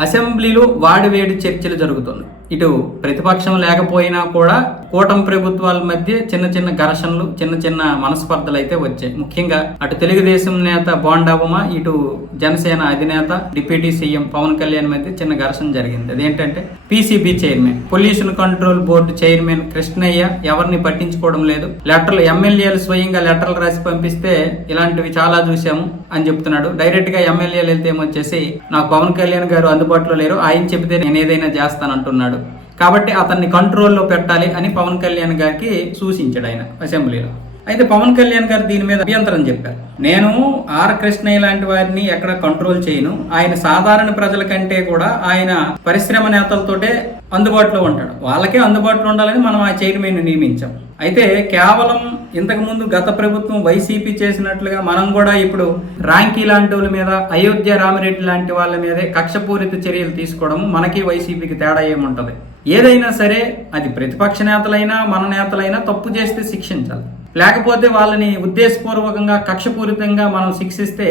అసెంబ్లీలో వాడివేడి చర్చలు జరుగుతున్నాయి. ఇటు ప్రతిపక్షం లేకపోయినా కూడా కూటమి ప్రభుత్వాల మధ్య చిన్న చిన్న ఘర్షణలు, చిన్న చిన్న మనస్పర్ధలు అయితే వచ్చాయి. ముఖ్యంగా అటు తెలుగుదేశం నేత బోండా ఉమ, ఇటు జనసేన అధినేత డిప్యూటీ సీఎం పవన్ కళ్యాణ్ మధ్య చిన్న ఘర్షణ జరిగింది. అదేంటంటే PCB chairman, pollution control board chairman Krishnaiah ఎవరిని పట్టించుకోవడం లేదు. లెటర్లు ఎమ్మెల్యేలు స్వయంగా లెటర్లు రాసి పంపిస్తే ఇలాంటివి చాలా చూసాము అని చెప్తున్నాడు. డైరెక్ట్ గా ఎమ్మెల్యేలు వెళ్తే ఏమొచ్చేసి నాకు పవన్ కళ్యాణ్ గారు అందుబాటులో లేరు, ఆయన చెబితే నేను ఏదైనా చేస్తానంటున్నాడు. కాబట్టి అతన్ని కంట్రోల్లో పెట్టాలి అని పవన్ కళ్యాణ్ గారికి సూచించాడు ఆయన అసెంబ్లీలో. అయితే పవన్ కళ్యాణ్ గారు దీని మీద అభ్యంతరం చెప్పారు. నేను ఆర్ కృష్ణయ్య లాంటి వారిని ఎక్కడ కంట్రోల్ చేయను. ఆయన సాధారణ ప్రజల కంటే కూడా ఆయన పరిశ్రమ నేతలతోటే అందుబాటులో ఉంటాడు. వాళ్ళకే అందుబాటులో ఉండాలని మనం ఆ చైర్మన్ నియమించాం. అయితే కేవలం ఇంతకుముందు గత ప్రభుత్వం వైసీపీ చేసినట్లుగా మనం కూడా ఇప్పుడు రాంకీ లాంటి వాళ్ళ మీద, అయోధ్య రామిరెడ్డి లాంటి వాళ్ళ మీదే కక్షపూరిత చర్యలు తీసుకోవడం మనకి వైసీపీకి తేడా ఏముంటది? ఏదైనా సరే అది ప్రతిపక్ష నేతలైనా మన నేతలైనా తప్పు చేస్తే శిక్షించాలి. లేకపోతే వాళ్ళని ఉద్దేశపూర్వకంగా కక్షపూరితంగా మనం శిక్షిస్తే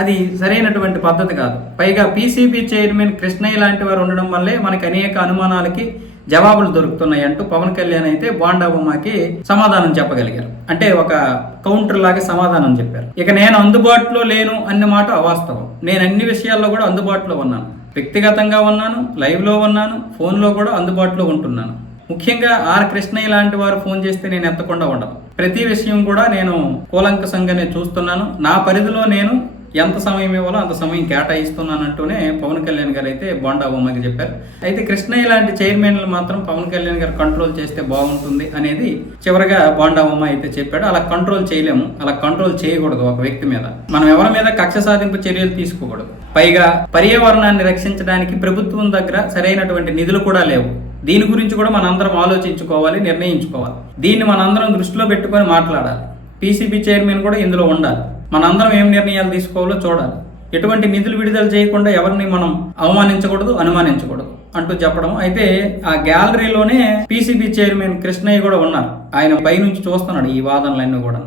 అది సరైనటువంటి పద్ధతి కాదు. పైగా పీసీబీ చైర్మన్ కృష్ణయ్య లాంటి వారు ఉండడం వల్లే మనకి అనేక అనుమానాలకి జవాబులు దొరుకుతున్నాయి అంటూ పవన్ కళ్యాణ్ అయితే బోండా ఉమాకి సమాధానం చెప్పగలిగారు. అంటే ఒక కౌంటర్ లాగా సమాధానం చెప్పారు. ఇక నేను అందుబాటులో లేను అన్న మాట అవాస్తవం. నేను అన్ని విషయాల్లో కూడా అందుబాటులో ఉన్నాను. వ్యక్తిగతంగా ఉన్నాను, లైవ్లో ఉన్నాను, ఫోన్లో కూడా అందుబాటులో ఉంటున్నాను. ముఖ్యంగా ఆర్ కృష్ణయ్య లాంటి వారు ఫోన్ చేస్తే నేను ఎత్తకుండా ఉండను. ప్రతి విషయం కూడా నేను కూలంకషంగానే చూస్తున్నాను. నా పరిధిలో నేను ఎంత సమయం ఇవ్వాలో అంత సమయం కేటాయిస్తున్నానంటూనే పవన్ కళ్యాణ్ గారు అయితే బోండా ఉమ్మకి చెప్పారు. అయితే కృష్ణయ్య లాంటి చైర్మన్లు మాత్రం పవన్ కళ్యాణ్ గారు కంట్రోల్ చేస్తే బాగుంటుంది అనేది చివరిగా బోండా ఉమ్మ అయితే చెప్పాడు. అలా కంట్రోల్ చేయలేము, అలా కంట్రోల్ చేయకూడదు. ఒక వ్యక్తి మీద మనం ఎవరి మీద కక్ష సాధింపు చర్యలు తీసుకోకూడదు. పైగా పర్యావరణాన్ని రక్షించడానికి ప్రభుత్వం దగ్గర సరైనటువంటి నిధులు కూడా లేవు. దీని గురించి కూడా మనందరం ఆలోచించుకోవాలి, నిర్ణయించుకోవాలి. దీన్ని మనందరం దృష్టిలో పెట్టుకొని మాట్లాడాలి. పీసీబీ చైర్మన్ కూడా ఇందులో ఉండాలి. మనందరం ఏం నిర్ణయాలు తీసుకోవాలో చూడాలి. ఎటువంటి నిధులు విడుదల చేయకుండా ఎవరిని మనం అవమానించకూడదు, అనుమానించకూడదు అంటూ చెప్పడం. అయితే ఆ గ్యాలరీలోనే పీసీబీ చైర్మన్ కృష్ణయ్య కూడా ఉన్నారు. ఆయన పైనుంచి చూస్తున్నాడు ఈ వాదనలన్నీ కూడా.